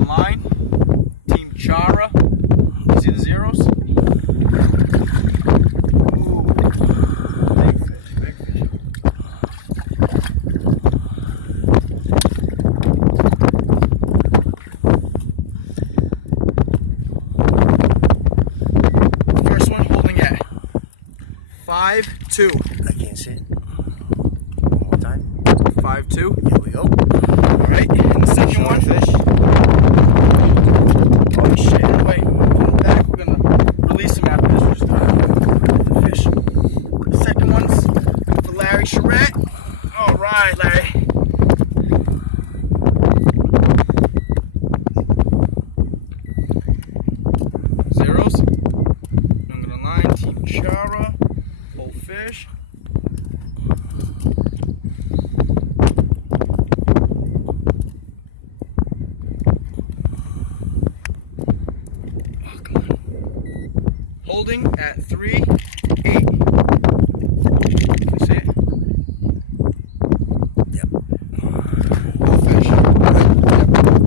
on line. Team Chara. You see the zeros? Ooh. Big fish, big fish. First one holding at 5-2. I can't see it. One more time. 5-2. Here we go. Alright, and the second one. Fish. Oh shit, wait. Come back, we're gonna release him after this. We're just gonna fish. The second one's for Larry Charette. Alright, Larry. Zeros. I'm gonna line, Team Chara. Whole fish. Holding at 3-8.